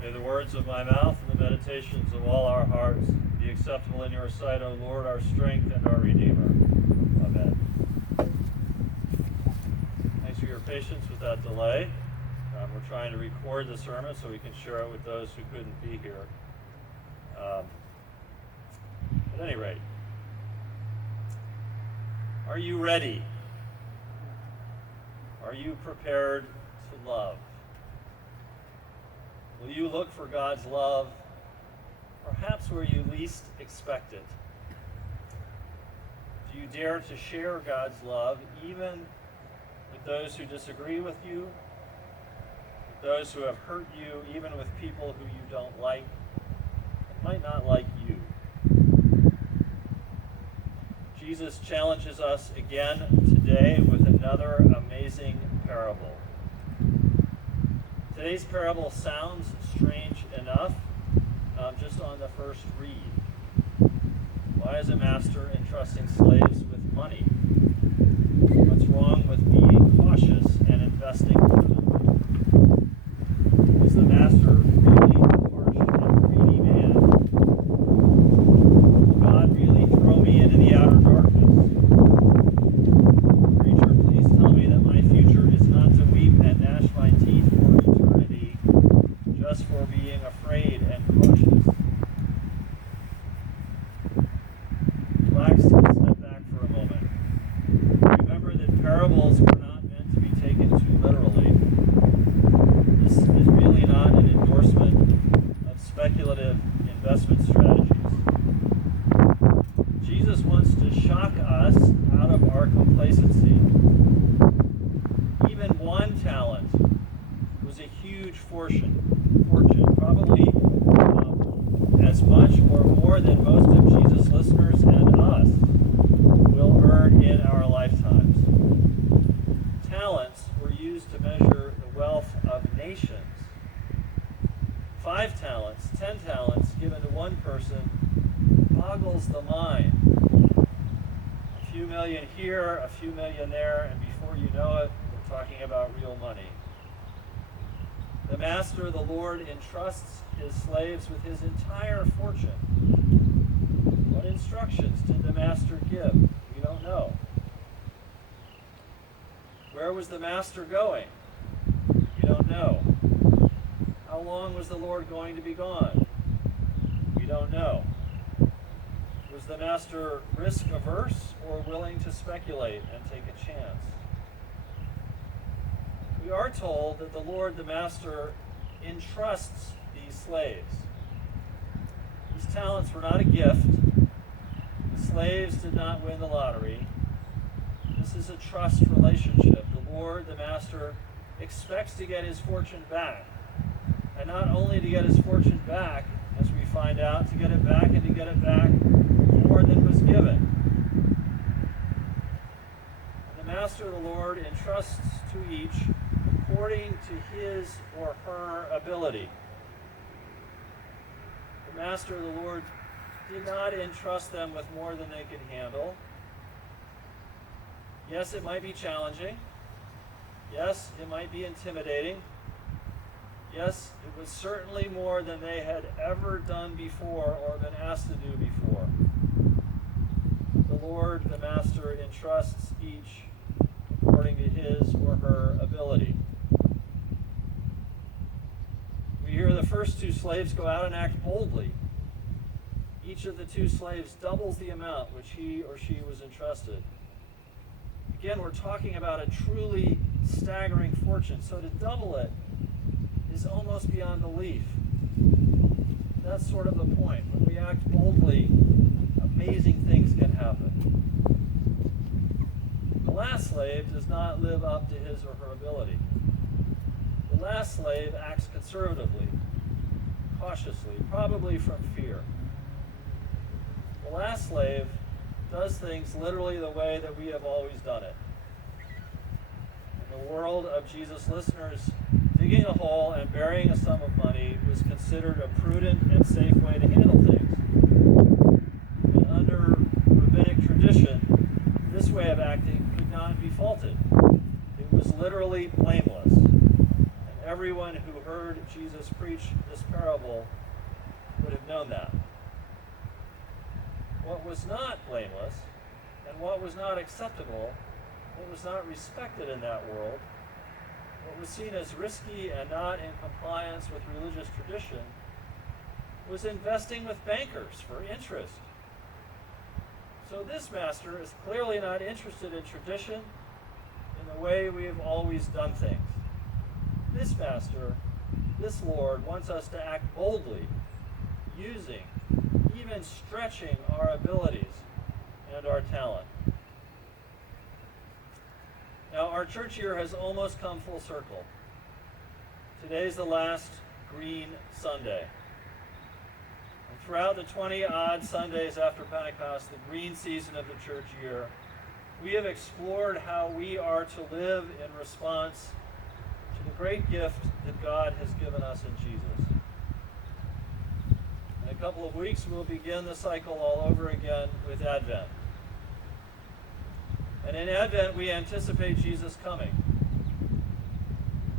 May the words of my mouth and the meditations of all our hearts be acceptable in your sight, O Lord, our strength and our Redeemer. Amen. Thanks for your patience with that delay. We're trying to record the sermon so we can share it with those who couldn't be here. At any rate, are you ready? Are you prepared to love? Will you look for God's love, perhaps where you least expect it? Do you dare to share God's love, even with those who disagree with you, with those who have hurt you, even with people who you don't like, and might not like you? Jesus challenges us again today with another amazing parable. Today's parable sounds strange enough, just on the first read. Why is a master entrusting slaves with money? What's wrong with being cautious and investing prudently? Is the master really a harsh and greedy man? Will God really throw me into the outer darkness? Preacher, please tell me that my future is not to weep and gnash my teeth for eternity, just for being afraid and cautious. Relax and step back for a moment. Remember that parables were not meant to be taken too literally. This is really not an endorsement of speculative investment strategies. Jesus wants to shock us out of our complacency. Even one talent was a huge fortune, probably as much or more than most of Jesus' listeners and us will earn in our lifetimes. Talents were used to measure the wealth of nations. 5 talents, 10 talents given to one person boggles the mind. A few million here, a few million there, and before you know it, we're talking about real money. The master, the Lord, entrusts his slaves with his entire fortune. What instructions did the master give? We don't know. Where was the master going? We don't know. How long was the Lord going to be gone? We don't know. Was the master risk averse or willing to speculate and take a chance? We are told that the Lord, the master, entrusts these slaves. These talents were not a gift. The slaves did not win the lottery. This is a trust relationship. The Lord, the master, expects to get his fortune back. And not only to get his fortune back, as we find out, to get it back and to get it back more than was given. The master, the Lord, entrusts to each according to his or her ability. The master, the Lord, did not entrust them with more than they could handle. Yes, it might be challenging. Yes, it might be intimidating. Yes, it was certainly more than they had ever done before or been asked to do before. The Lord, the master, entrusts each according to his or her ability. We hear the first 2 slaves go out and act boldly. Each of the 2 slaves doubles the amount which he or she was entrusted. Again, we're talking about a truly staggering fortune, so to double it is almost beyond belief. That's sort of the point. When we act boldly, amazing things can happen. The last slave does not live up to his or her ability. The last slave acts conservatively, cautiously, probably from fear. The last slave does things literally the way that we have always done it. In the world of Jesus' listeners, digging a hole and burying a sum of money was considered a prudent and safe way to handle things. And under rabbinic tradition, this way of acting could not be faulted. It was literally blameless. And everyone who heard Jesus preach this parable would have known that. What was not blameless, and what was not acceptable, what was not respected in that world, what was seen as risky and not in compliance with religious tradition, was investing with bankers for interest. So this master is clearly not interested in tradition in the way we have always done things. This master, this Lord, wants us to act boldly, using, even stretching our abilities and our talent. Now, our church year has almost come full circle. Today's the last Green Sunday. And throughout the 20-odd Sundays after Pentecost, the green season of the church year, we have explored how we are to live in response to the great gift that God has given us in Jesus. In a couple of weeks, we'll begin the cycle all over again with Advent. And in Advent, we anticipate Jesus coming.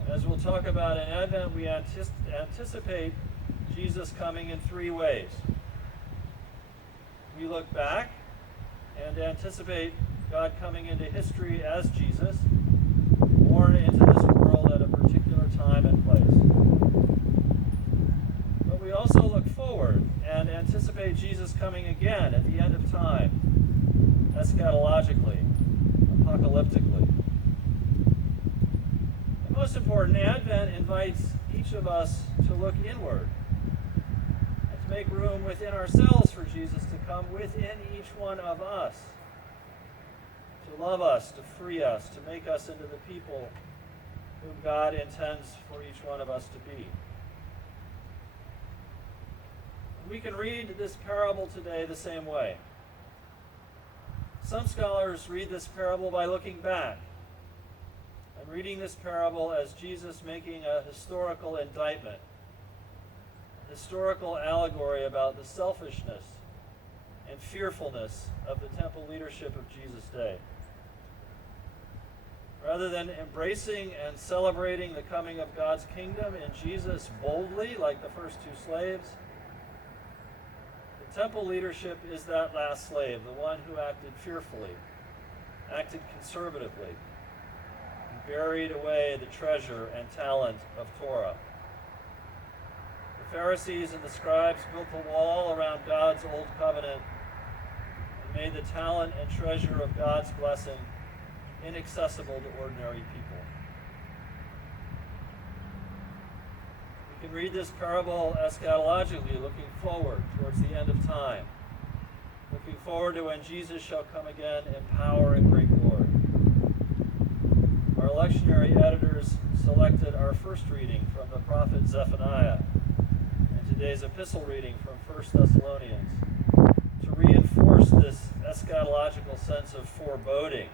And as we'll talk about in Advent, we anticipate Jesus coming in three ways. We look back and anticipate God coming into history as Jesus, born into this world at a particular time and place. But we also look forward and anticipate Jesus coming again at the end of time, eschatologically, apocalyptically. And most important, Advent invites each of us to look inward and to make room within ourselves for Jesus to come within each one of us, to love us, to free us, to make us into the people whom God intends for each one of us to be. We can read this parable today the same way. Some scholars read this parable by looking back and reading this parable as Jesus making a historical indictment, a historical allegory about the selfishness and fearfulness of the temple leadership of Jesus' day. Rather than embracing and celebrating the coming of God's kingdom in Jesus boldly, like the first two slaves, the temple leadership is that last slave, the one who acted fearfully, acted conservatively, and buried away the treasure and talent of Torah. The Pharisees and the scribes built the wall around God's old covenant and made the talent and treasure of God's blessing inaccessible to ordinary people. We can read this parable eschatologically, looking forward towards the end of time, looking forward to when Jesus shall come again in power and great glory. Our lectionary editors selected our first reading from the prophet Zephaniah and today's epistle reading from 1 Thessalonians to reinforce this eschatological sense of foreboding,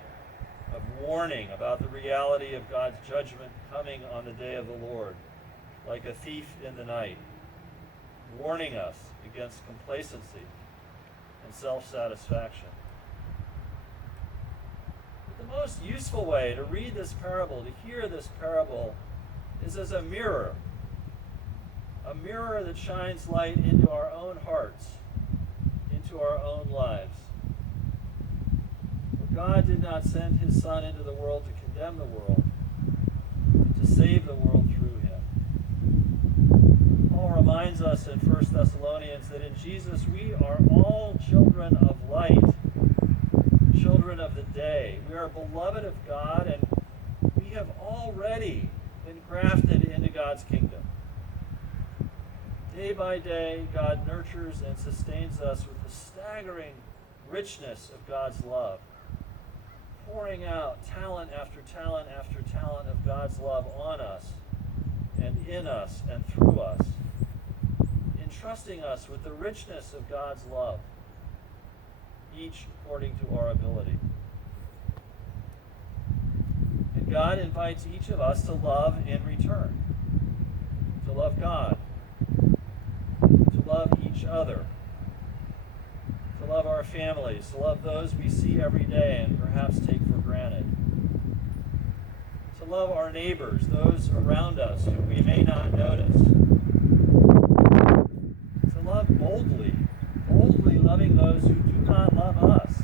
of warning about the reality of God's judgment coming on the day of the Lord, like a thief in the night, warning us against complacency and self-satisfaction. But the most useful way to read this parable, to hear this parable, is as a mirror that shines light into our own hearts, into our own lives. God did not send his Son into the world to condemn the world, but to save the world through him. Paul reminds us in 1 Thessalonians that in Jesus we are all children of light, children of the day. We are beloved of God, and we have already been grafted into God's kingdom. Day by day, God nurtures and sustains us with the staggering richness of God's love, pouring out talent after talent after talent of God's love on us and in us and through us, entrusting us with the richness of God's love, each according to our ability. And God invites each of us to love in return, to love God, to love each other, to love our families, to love those we see every day and perhaps take for granted, to love our neighbors, those around us who we not noticed. To love boldly, boldly loving those who do not love us,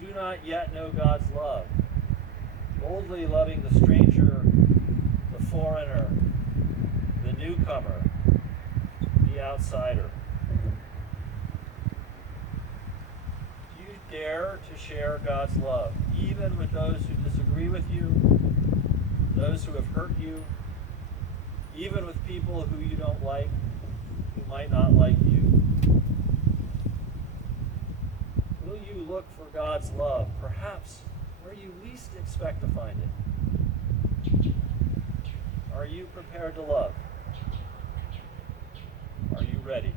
who do not yet know God's love, boldly loving the stranger, the foreigner, the newcomer, the outsider. Do you dare to share God's love, even with those who disagree with you, those who have hurt you, even with people who you don't like, who might not like you? Will you look for God's love, perhaps where you least expect to find it? Are you prepared to love? Are you ready?